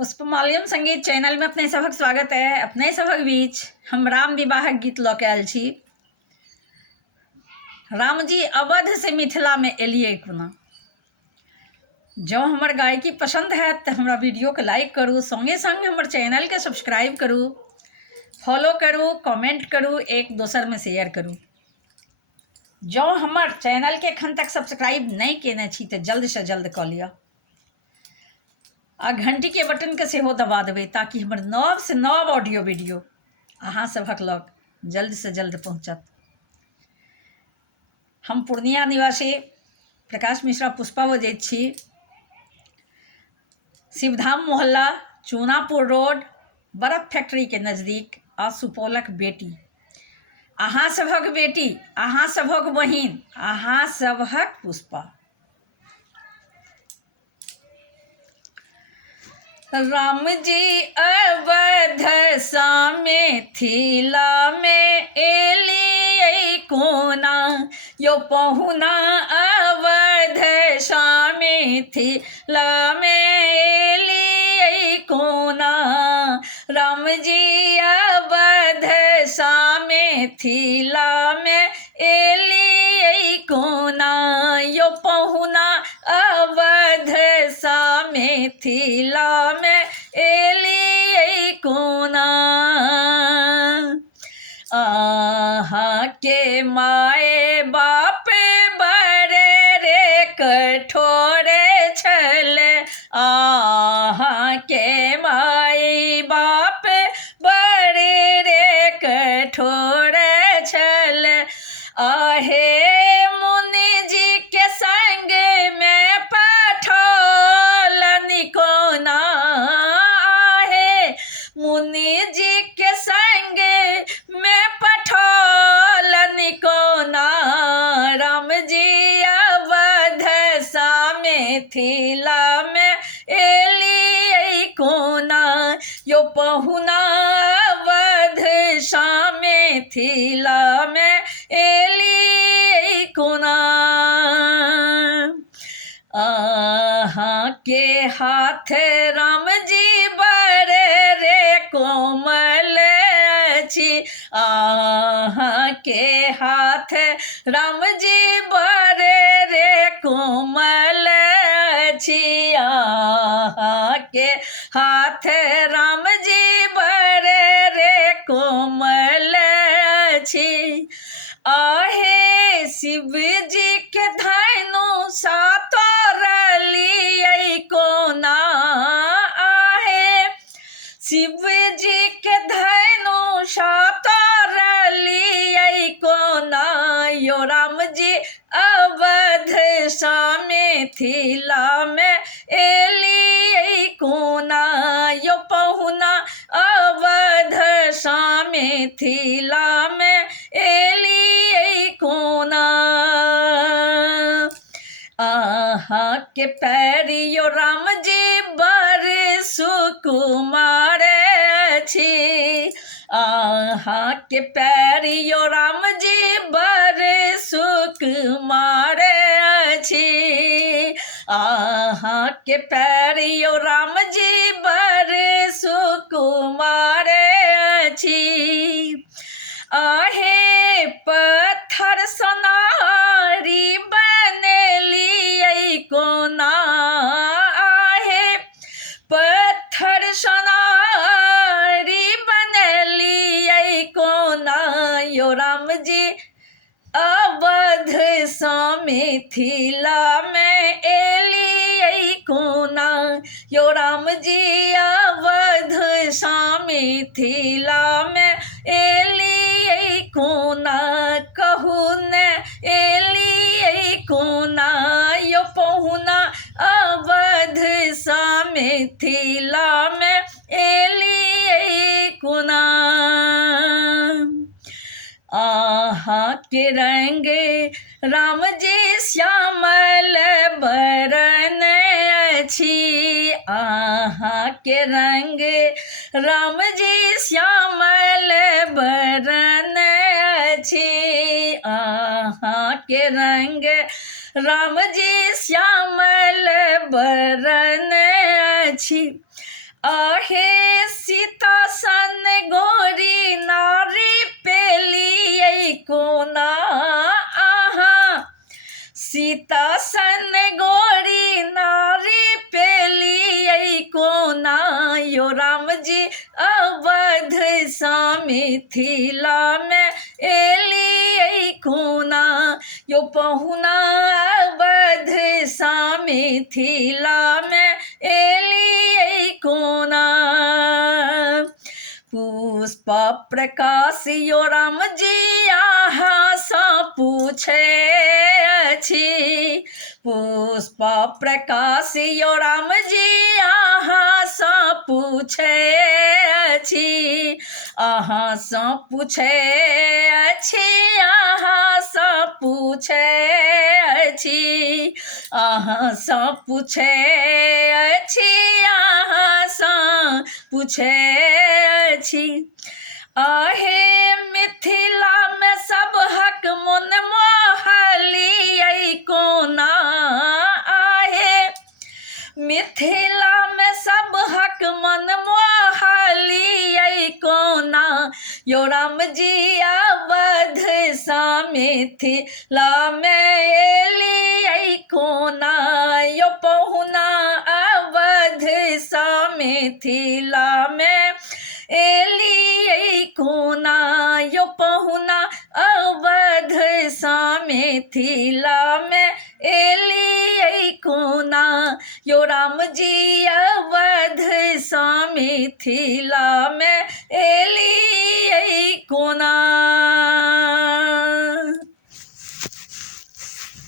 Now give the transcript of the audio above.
पुष्पमाल्यम संगीत चैनल में अपने सभक स्वागत है। अपने सभक बीच हम राम विवाहक गीत लऽ के आयल छी। राम जी अवध से मिथिला में एलिए कोना। जो हमर गायकी पसंद है तो हमारा वीडियो के लाइक करू, संगे संग हमर चैनल के सब्सक्राइब करू, फॉलो करू, कमेंट करू, एक दोसर में शेयर करू। जो हमर चैनल के एखन तक सब्सक्राइब नहीं केने छी तो जल्द से जल्द कऽ लिअ आ घंटी के बटन के सेहो दबा देबै ताकि हमर नव से नव ऑडियो वीडियो अहाँ सभक लग जल्द से जल्द पहुँचत। हम पूर्णिया निवासी प्रकाश मिश्रा पुष्पा बजैत छी। शिवधाम मोहल्ला, चूनापुर रोड, बर्फ फैक्ट्री के नज़दीक आ सुपौलक बेटी, अहाँ सभक बेटी, अहाँ सभक बहिन, अहाँ सभक पुष्पा। राम जी अवध सा मिथिला में एलिए कोना, यो पहुना अवध सा मिथिला में एलिए कोना। राम जी अवध सा मिथिला में एलिए कोना, यो पहुना अवध सा मिथिला में एलिए कोना। आहा के माए बाप बड़े रे कठोरे छल, आहा के माई बाप बड़े रे कठोरे छल। आहे मुनि जी के संग में पठौलनि कोना, आहे मुनि जी के संग में पठौलनि कोना। राम जी अवध सा मिथिला में एलिए कोना, यो पहुना अवध सा मिथिला में एलिए कोना। आहा के हाथ राम जी बड़े रे कोमल छी, आहा के हाथ राम जी बड़े रे कोमल छी, आहा के हाथ राम जी बड़े रे कोमल छी। आहे शिव जी के धनु सातोरलिए कोना, आहे शिव जी के धनु सातोरलिए कोना। यो राम जी अवध सा मिथिला में एलिए कोना, यो पहुना अवध सा मिथिला में एलिए कोना। आहा के पैरियो राम जी बर सुकुमार छी, आहा के पैरियो राम जी बर सुकुमार छी, आहा के पैरियो राम जी बर सुकुमार छी। आहे पत्थर सोनारी बनलिए कोना, आहे पत्थर सोनारी बनलिए कोना। यो राम जी अवध सा मिथिला में एलिए कोना, यो राम जी अवध सा मिथिला में एलिए कोना। कहू न एलिए कोना, यो पहुना अवध सा मिथिला में एलिए कोना। आहा के रंग राम जी श्यामल बरन छी, आहा के रंग राम जी श्यामल बरन छी, आहा के रंग राम जी श्यामल बरन छी। आहे सीता सन गोरी नारी पेली कोना आहा सीता सन गोरी नारी पेली कोना यो राम जी अवध सा मिथिला में एली कोना यो पहुना अवध सा मिथिला में एली कोना पुष्प प्रकाश यो राम जी आहा सा पूछे अछि पुष्प प्रकाश यो राम जी आहा सा पूछे अछि आहा सा पूछे अछि आहा सा पूछे अछि आहा सा पूछे अछि आहा सा पूछे अछि आहे मिथिला में सब हक मन मोहली कोना आहे मिथिला में सब हक मन मोहली कोना यो राम जी अवध सा मिथिला में एली कोना यो पहुना अवध सा मिथिला में एली कोना यो पहुना अवध सा मिथिला में एली कोना यो राम जी अवध सा मिथिला में एली कोना।